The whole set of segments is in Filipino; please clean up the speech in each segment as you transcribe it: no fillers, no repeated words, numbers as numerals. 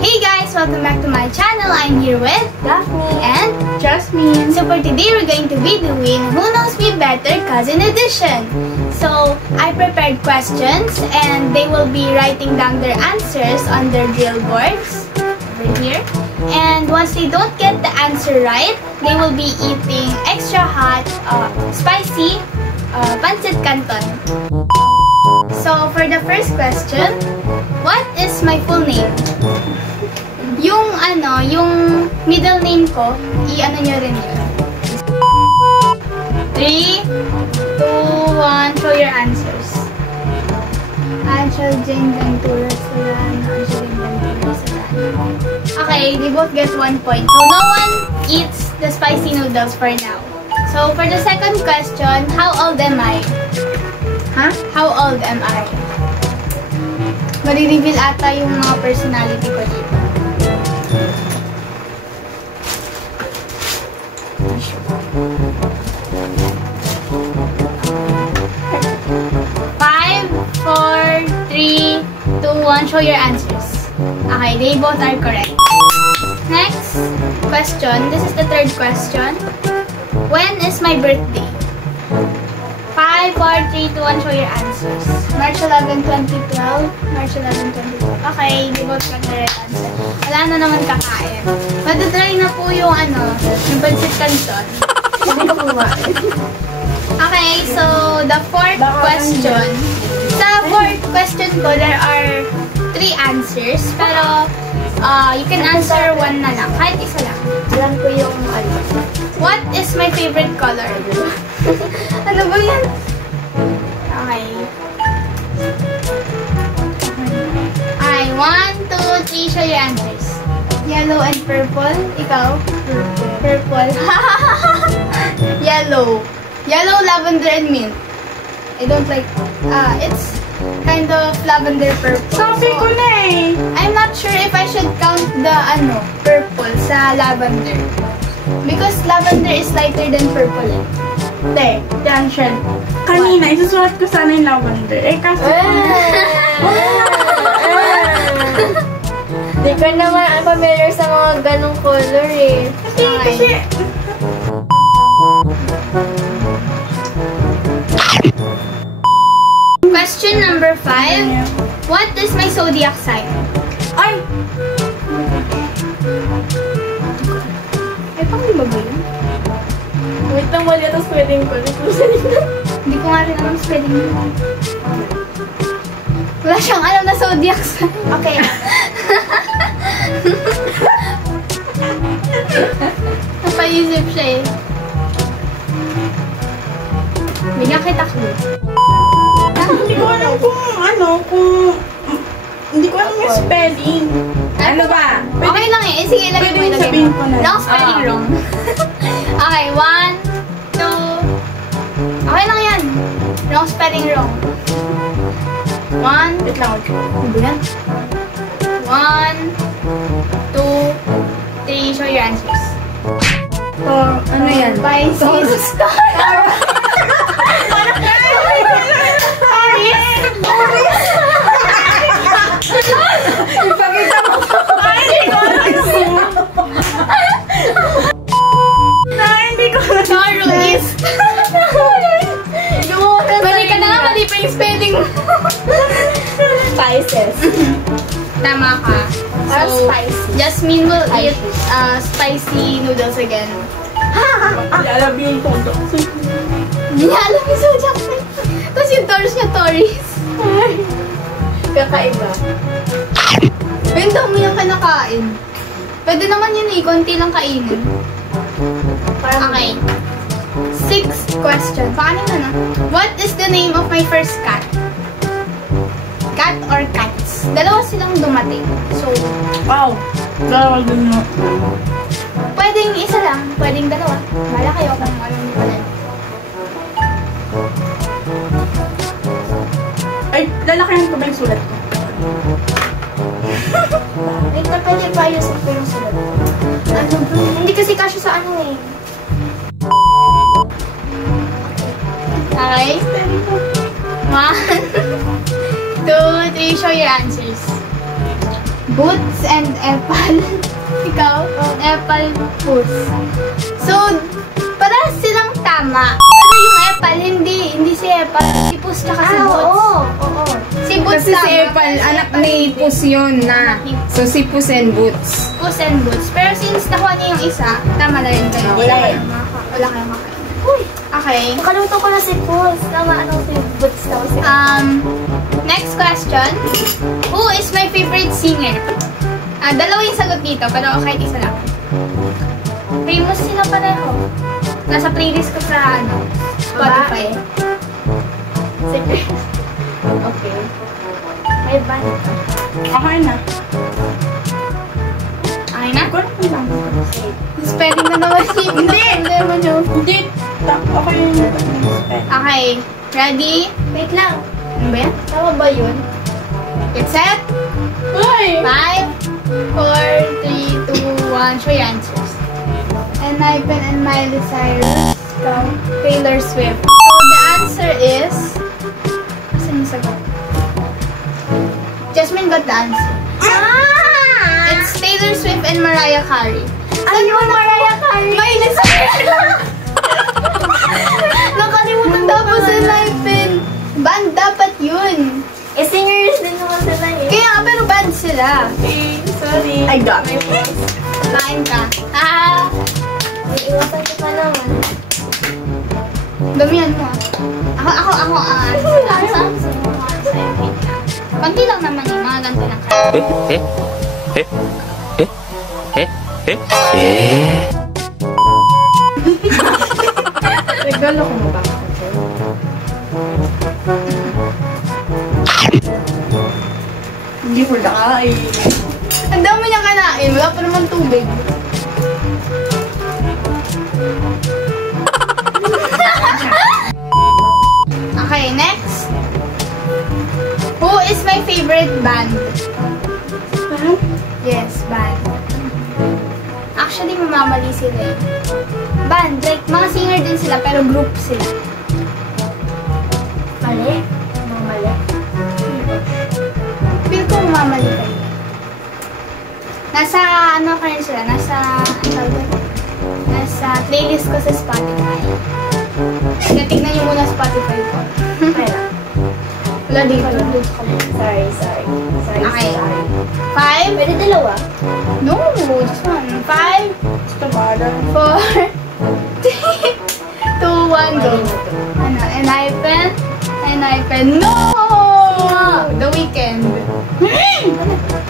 Hey guys! Welcome back to my channel. I'm here with Daphne and Jasmine. So for today, we're going to be doing Who Knows Me Better Cousin Edition. So I prepared questions and they will be writing down their answers on their drill boards over here. And once they don't get the answer right, they will be eating extra hot, spicy pancit canton. So for the first question, what is my full name? Yung middle name ko, i-ano nyo rin yun. 3, 2, 1, show your answers. Angel Jane Ventura Solano, Angel Jane Ventura Solano. Okay, they both get 1 point. So no one eats the spicy noodles for now. So for the second question, how old am I? Huh? How old am I? Mari-reveal ata yung mga personality ko dito. Five, 4, 3, 2, 1. Show your answers. Okay, they both are correct. Next question. This is the third question. When is my birthday? 5, 4, 3, 2, 1. Show your answers. March 11, 2012. March 11, 2012. Okay, they both got the right answer. Wala na naman kakain. Matutry na po yung yung pancit canton. Okay, so the fourth question. Sa fourth question ko, there are 3 answers. Pero, you can answer 1 na lang. Kahit isa lang. Alam ko yung What is my favorite color? Ano ba yan? Okay. Ay, 1, 2, 3. Show your answers. Yellow and purple. Ikaw? Purple. Yellow. Yellow, lavender, and mint. I don't like... it's kind of lavender purple. Sabi ko na eh. I'm not sure if I should count the purple sa lavender. Because lavender is lighter than purple eh. There, the answer. Kanina, isusulat ko sana yung lavender. Eh, kaso... Di ka naman familiar sa mga ganong color eh. Kasi... Question number 5. What is my zodiac sign? Ay! Ay, pang lima ba yun? Wait lang mali ito spelling ko. Hindi ko nga rin alam spelling mo. Wala siyang alam na zodiac sign. Okay. Napaisip siya eh. Bigyan kita clue. Hindi ko alam hindi ko alam yung spelling. Ano ba? Okay lang eh. Sige, ilagay mo, ilagay sabihin mo. ko na. Wrong spelling, wrong. Okay, 1, 2. Okay lang yan. Wrong spelling, wrong. 1. Wait lang. Ano ba yan? 1, 2, 3. Show your answers. Ano yan? Pisces. Ipakita mo to. Ay, hindi ko na. Taurus. Mali ka na nga, mali pa yung spelling mo. Spices. Tama ka. So, Spicy. Jasmine will eat spicy noodles again. Alam yung todo. Hindi niya alam yung zodiac sign. Tapos yung Taurus niya, Taurus. Kakaiba. Pero daw mo yung kinakain. Pwede naman yun eh, konti lang kainin. Okay. 6th question. Paano na? What is the name of my first cat? Cat or cats? Dalawa silang dumating. So, Wow. Dalawa din mo. pwedeng isa lang, pwedeng dalawa. Bala kayo kung alam niyo pala. Ay, lalakayan ko ba yung sulat ko? Wait na pwede pa yung sulat. Ano ba? Hindi kasi kasya sa ano eh. Okay. 1, 2, 3. Show your answers. Boots and Epal. Ikaw? Epal, Puss. So, parehas silang tama. Pero yung Epal, hindi si Epal. Si Puss tsaka si Boots. Oo. Si Boots Kasi tama. si Epal, pero si anak Epal ni hindi. Puss yun na. So si Puss and Boots. Puss and Boots. Pero since nakuha niya yung isa, tama na rin kayo. Wala kayong makain. Uy! Okay. Nakalimutan ko na si Puss. Tama, si Boots daw si Next question. Who is my favorite singer? Dalawa yung sagot dito, pero kahit isa lang. Famous sila pareho. Nasa playlist ko sa Spotify. Si Chris. Okay. May band ka. Okay na. Okay na? Kung ano lang. Spelling na naman si Hindi naman yun. Hindi. Okay yun. Okay. Ready? Wait lang. Ano ba yan? Tama ba yun? Get set? Uy! 5, 4, 3, 2, 1. Show your answers. Enhypen and Miley Cyrus. Ikaw? Taylor Swift. So, the answer is... Asan yung sagot? Jasmine got the answer. It's Taylor Swift and Mariah Carey. Ano yung Mariah Carey? Miley Cyrus! Nakalimutan tapos Enhypen. Band dapat yun. Singers din naman sila eh. Kaya nga, pero band sila. Okay, sorry. I got it. Kain ka. May iwasan ko pa naman. Damihan mo. Ako. Konti lang naman yung mga ganito lang. Regalo ko mo ba? Hindi ko nakain. Ang dami niyang kanain. Wala pa naman tubig. Okay, next. Who is my favorite band? Yes, band. Actually, mamamali sila eh. Band, like, mga singer din sila, pero group sila. Mali? Mali? Feel ko mamamali kayo. Nasa, ano ka rin sila? Nasa, nasa playlist ko sa Spotify. Kaya tignan nyo muna Spotify ko. Kaya. Wala dito. Sorry. Okay. Sorry. 5? Pwede dalawa? No, just one. 5, Gusto ba? 4, 3, 2, 1, go. Ano, Enhypen. No! The Weeknd.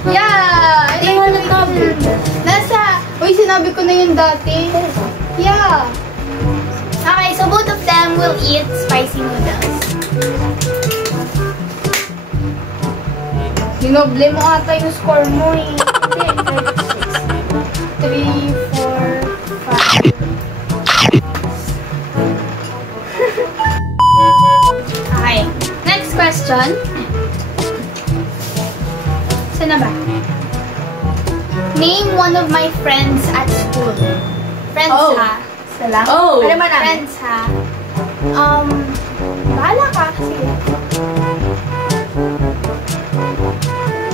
Yeah! I think The Weeknd. Nasa, uy, sinabi ko na yun dati. Yeah. Okay, so both of them will eat spicy noodles. Dinoble mo ata yung score mo eh. 3, 4, 5. Okay. Next question. Saan na ba? Name one of my friends at school. Friends Oh. ha? Isa lang? Oh. Alam mo namin. Friends ha? Bahala ka kasi.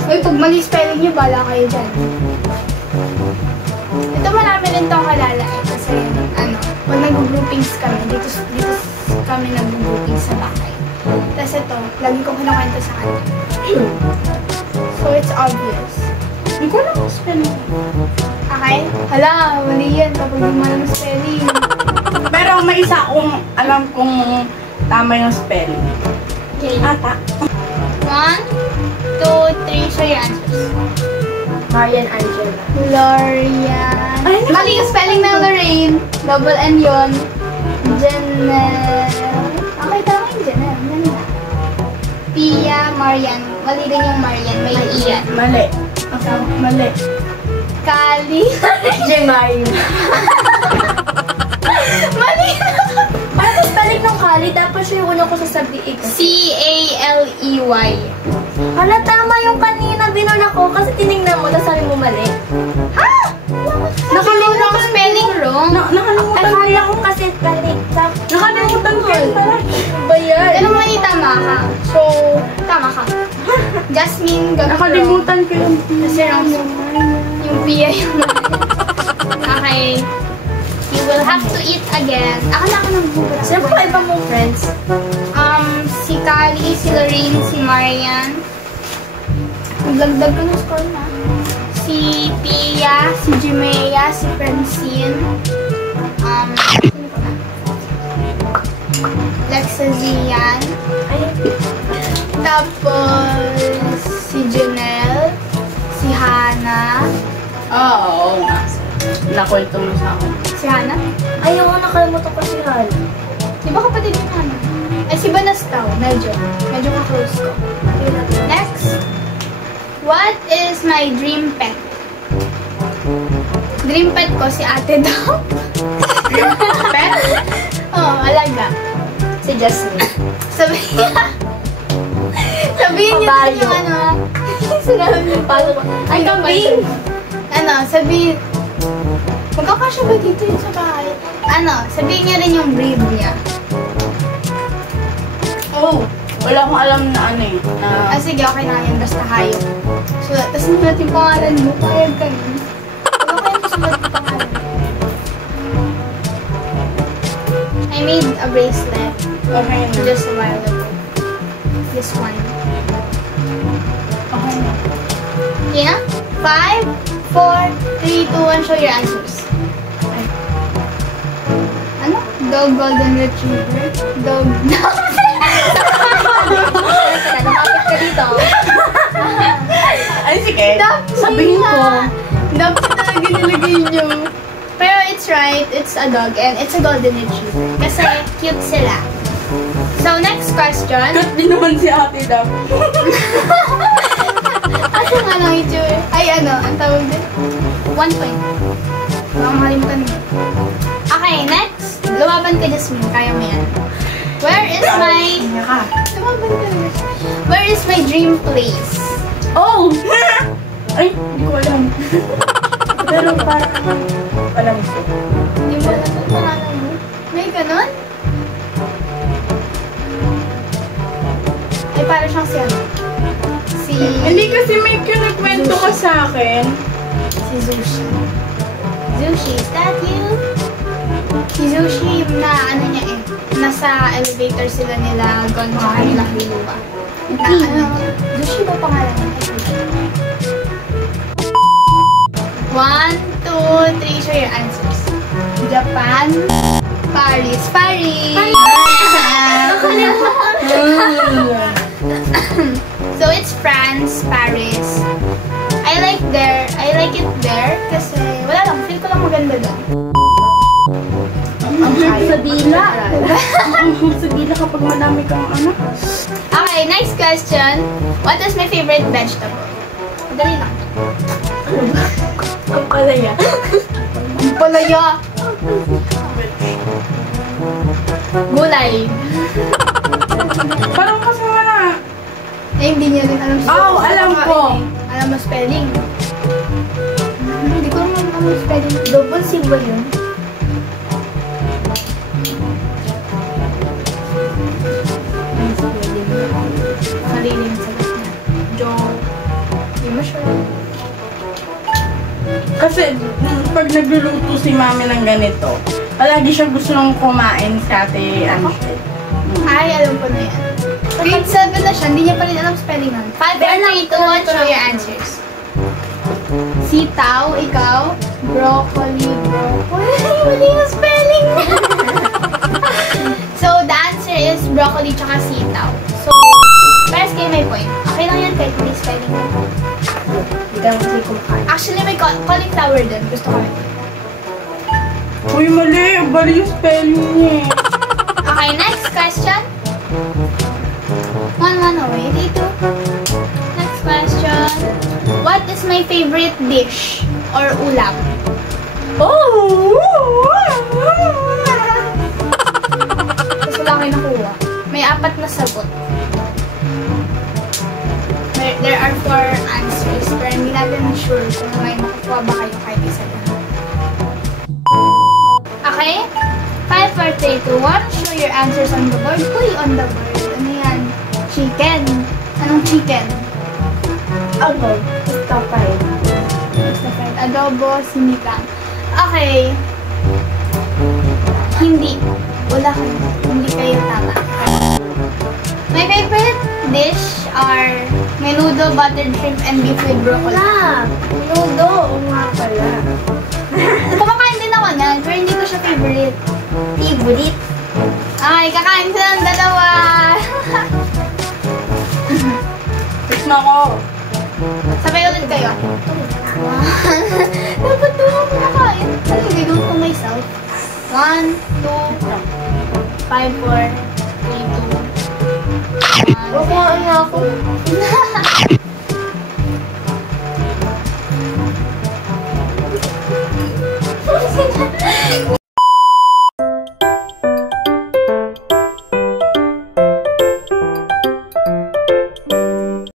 Uy, pag mali spelling niyo, bahala kayo dyan. Ito marami rin itong kalala eh. Kasi, pag nag-groupings kami, dito kami nag-groupings sa bahay. Tapos ito, lagi kong kinukwento sa kanya. So, it's obvious. Hindi ko lang spelling. Okay? Hala, mali yan kapag di mo alam spelling. Pero may isa akong alam kung tama yung spelling. Okay. Ata. 1, 2, 3, show your answers. Marian Angela. Lorian. Ay, naku. Mali yung spelling ng Lorraine. Double N yun. Janelle. Okay, tama yung Janelle. Ganda. Pia, Marian. Mali din yung Marian. May Ian. Mali. Mali. Kali. Jemari. Mali. Ano spelling ng Kali? Tapos yung una ko sasabihin. C-A-L-E-Y. Hala, tama yung kanina binula ko kasi tinignan mo, tapos sabi mo mali. Ha? Nakalimutan yung spelling wrong. Ay, Nakalimutan ko kala yan. ko kasi spelling. Nakalimutan ko yan pala. Ba yan? Pero mali tama ka. So, tama ka. Jasmine, go. Nakalimutan ko yung Kasi yung Pia yung okay. You will have to eat again. Ako na ako nang bubura. Sino po iba mong friends? Si Kali, si Lorraine, si Marian. Naglagdag ko ng score na. Si Pia, si Jimea, si Francine. Sino pa ba? Lexa Zian. Tapos, si Janelle, si Hana. Oo nga. Nakwento mo sa akin. Si Hana? Ayaw, nakalimutan ko si Hal. Di ba kapatid ni Hana? Si Banastaw, medyo ka-close ko. Next. What is my dream pet? Dream pet ko si Ate Dap. Pet? Oo, alaga. Si Jasmine. Sabihin niyo din yung sinabi niyo Paano ba? Ay, kambing! Sabihin, magkakasya ba dito yun sa bahay? Sabihin niyo rin yung breed niya. Oh, wala akong alam na ano eh. Na... Sige, okay na yan. Basta hayop. So, tapos natin yung pangalan mo. Payag ka nun. Ano kayo masulat yung pangalan? I made a bracelet Okay na. just a while ago. This one. Okay na. Okay na? 5, 4, 3, 2, 1. Show your answers. Ano? Dog golden retriever. Dog. Nakapit ka dito. Ay, sige. Sabihin ko. Dapat talaga nilagay nyo. Pero it's right. It's a dog and it's a golden retriever. Kasi cute sila. So, next question. Cut din naman si Ate Dap. Kasi nga lang itsura. Ay, ang tawag din? 1 point. Baka makalimutan mo. Okay, next. Lumaban ka, Jasmine. Kaya mo yan. Where is my... Lumaban ka, Jasmine. Where is my dream place? Oh! Ay, hindi ko alam. Pero parang alam ko. Hindi mo alam ang pangalan mo? May ganon? Ay, parang siyang si Hindi kasi may kinikwento ka sa akin. Si Zushi. Zushi, is that you? Si Zushi, na niya eh. Nasa elevator sila nila Gon tsaka nila Hilua. Zushi ba pangalan niya? 1, 2, 3, show your answers. Japan, Paris. So it's France, Paris. I like it there kasi wala lang, feel ko lang maganda doon. Ang sa dila. Ang sa dila kapag madami kang ano. Okay, next question. What is my favorite vegetable? Madali lang. Ang palaya. Ang palaya. Gulay. Parang kasi wala. Hindi niya rin alam Oh, alam ko. Alam mo spelling? Hindi ko naman alam spelling. Double C ba yun? Sariling sagot niya. Joe. Hindi mo sure. Kasi pag nagluluto si mami ng ganito, palagi siya gusto nang kumain si Ate Angel. Ay, alam ko na yan. Grade 7 na siya, hindi niya pa rin alam spelling nun. 5, 4, 3, 2, 1, show your answers. Sitaw, ikaw. Broccoli. Mali yung spelling. So, the answer is broccoli tsaka sitaw. So, pares kayo may point. Okay lang yan kahit may spelling. Hindi ka naman kumakain. Actually, may cauliflower din. Gusto ko rin. Uy, mali. Bali yung spelling niya eh. Okay, next question. 1-1 away dito. Next question. What is my favorite dish or ulam? Oh! Kasi wala kayo nakuha. May 4 na sagot. There are 4 answers. Pero hindi natin sure kung may makukuha ba kayo kahit isa lang. Okay? 5, 4, 3, 2, 1. Show your answers on the board. Uy, on the board. Ano yan? Chicken. Anong chicken? Ano? Top 5. Basta friend. Adobo, sinigang. Okay. Hindi. Wala kayo. Hindi kayo tama. My favorite dish are menudo, buttered shrimp, and beef with broccoli. Wala. Nudo. Oo nga pala. Kumakain din ako niyan, pero hindi ko siya favorite. Favorite. Ay, kakain sila ng dalawa. Fix na ako. Sabay ulit kayo. Dapat doon ako kumakain. Ano yung gagawin ko myself? 1, 2, 5, 4, 3, 2, 1. Kukuhaan na ako.